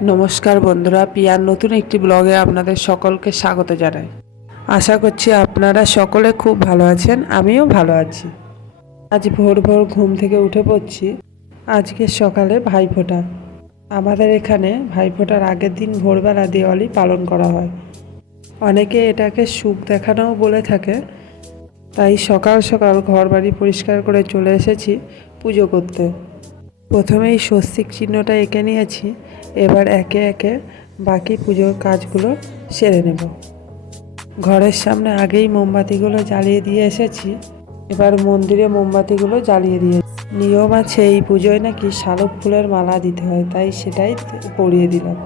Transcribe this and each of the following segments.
নমস্কার বন্ধুরা, পিয়ার নতুন একটি ব্লগে আপনাদের সকলকে স্বাগত জানাই। আশা করছি আপনারা সকলে খুব ভালো আছেন, আমিও ভালো আছি। আজ ভোর ভোর ঘুম থেকে উঠে পড়ছি। আজকে সকালে ভাইফোঁটা। আমাদের এখানে ভাইফোঁটার আগের দিন ভোরবেলা দেওয়ালি পালন করা হয়। অনেকে এটাকে সুখ দেখানোও বলে থাকে। তাই সকাল সকাল ঘর বাড়ি পরিষ্কার করে চলে এসেছি পুজো করতে। প্রথমেই স্বস্তিক চিহ্নটা এঁকে নিয়েছি। এবার একে একে বাকি পুজোর কাজগুলো সেরে নেব। ঘরের সামনে আগেই মোমবাতিগুলো জ্বালিয়ে দিয়ে এসেছি। এবার মন্দিরে মোমবাতিগুলো জ্বালিয়ে দিয়ে নিয়ম আছে, এই পুজোয় নাকি শালুক ফুলের মালা দিতে হয়, তাই সেটাই পরিয়ে দিলাম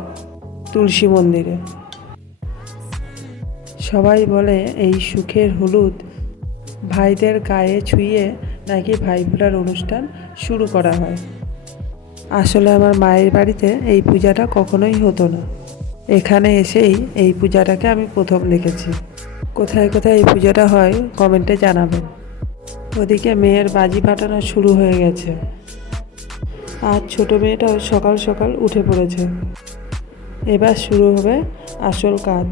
তুলসী মন্দিরে। সবাই বলে এই সুখের হলুদ ভাইদের গায়ে ছুঁয়ে নাকি ভাইফোঁটার অনুষ্ঠান শুরু করা হয়। আসলে আমার মায়ের বাড়িতে এই পূজাটা কখনোই হতো না। এখানে এসেই এই পূজাটাকে আমি প্রথম দেখেছি। কোথায় কোথায় এই পূজাটা হয় কমেন্টে জানাবেন। ওদিকে মেয়ের বাজি ফাটানো শুরু হয়ে গেছে। আর ছোট মেয়েটাও সকাল সকাল উঠে পড়েছে। এবার শুরু হবে আসল কাজ,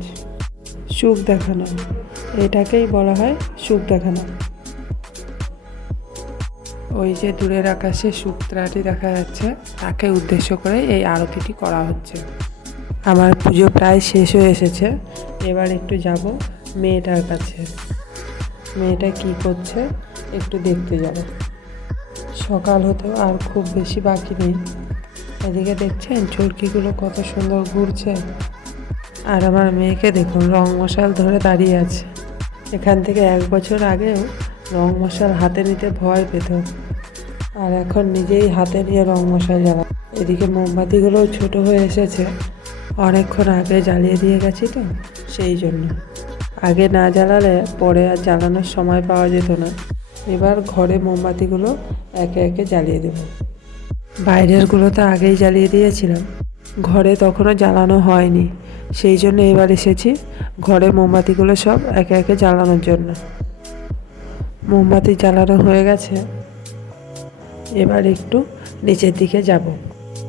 সুখ দেখানো। এটাকেই বলা হয় সুখ দেখানো। ওই যে দূরের আকাশে শুকতারাটি দেখা যাচ্ছে, তাকে উদ্দেশ্য করে এই আরতিটি করা হচ্ছে। আমার পুজো প্রায় শেষ হয়ে এসেছে। এবার একটু যাব মেয়েটার কাছে। মেয়েটা কি করছে একটু দেখতে যাব। সকাল হতেও আর খুব বেশি বাকি নেই। এদিকে দেখছেন চরকিগুলো কত সুন্দর ঘুরছে। আর আমার মেয়েকে দেখুন রং মশাল ধরে দাঁড়িয়ে আছে। এখান থেকে 1 বছর আগেও রং মশাল হাতে নিতে ভয় পেত, আর এখন নিজেই হাতে নিয়ে রং মশাল জ্বালা। এদিকে মোমবাতিগুলোও ছোট হয়ে এসেছে। অনেকক্ষণ আগে জ্বালিয়ে দিয়ে গেছি তো, সেই জন্য। আগে না জ্বালালে পরে আর জ্বালানোর সময় পাওয়া যেত না। এবার ঘরে মোমবাতিগুলো একে একে জ্বালিয়ে দেব। বাইরেরগুলো তো আগেই জ্বালিয়ে দিয়েছিলাম, ঘরে তখনও জ্বালানো হয়নি। সেই জন্য এবার এসেছি ঘরে মোমবাতিগুলো সব একে একে জ্বালানোর জন্য। মোমবাতি জ্বালানো হয়ে গেছে। এবার একটু নিচের দিকে যাব।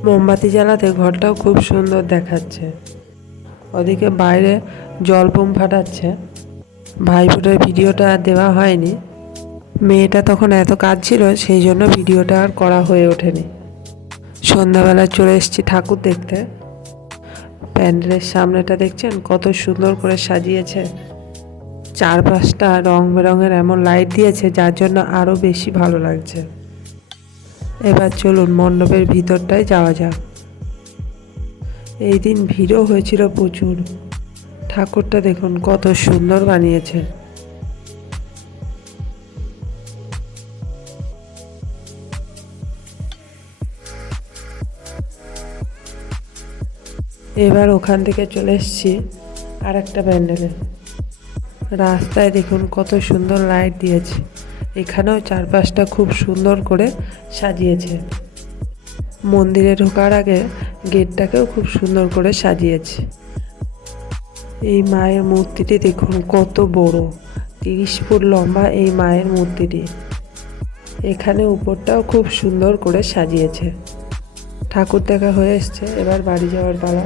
মোমবাতি জ্বালাতে ঘরটাও খুব সুন্দর দেখাচ্ছে। ওদিকে বাইরে জল বোম ফাটাচ্ছে। ভাইফোঁটার ভিডিওটা দেওয়া হয়নি। মেয়েটা তখন এত কাজ ছিল, সেই জন্য ভিডিওটা আর করা হয়ে ওঠেনি। সন্ধ্যাবেলা চলে এসেছি ঠাকুর দেখতে। প্যান্ডেলের সামনেটা দেখছেন কত সুন্দর করে সাজিয়েছে। 4-5টা রং বেরঙের এমন লাইট দিয়েছে, যার জন্য আরও বেশি ভালো লাগছে। এবার চলুন মণ্ডপের ভিতরটায় যাওয়া যাক। এই দিন ভিড়ও হয়েছিল প্রচুর। ঠাকুরটা দেখুন কত সুন্দর বানিয়েছে। এবার ওখান থেকে চলে এসেছি আর একটা প্যান্ডেলে। রাস্তায় দেখুন কত সুন্দর লাইট দিয়েছে। এখানেও 4-5টা খুব সুন্দর করে সাজিয়েছে। মন্দিরে ঢোকার আগে গেটটাকেও খুব সুন্দর করে সাজিয়েছে। এই মায়ের মূর্তিটি দেখুন কত বড়, 30 ফুট লম্বা এই মায়ের মূর্তিটি। এখানে উপরটাও খুব সুন্দর করে সাজিয়েছে। ঠাকুর দেখা হয়ে এসছে, এবার বাড়ি যাওয়ার পালা।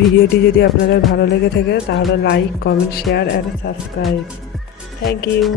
ভিডিওটি যদি আপনাদের ভালো লেগে থাকে তাহলে like, comment, share and subscribe. Thank you.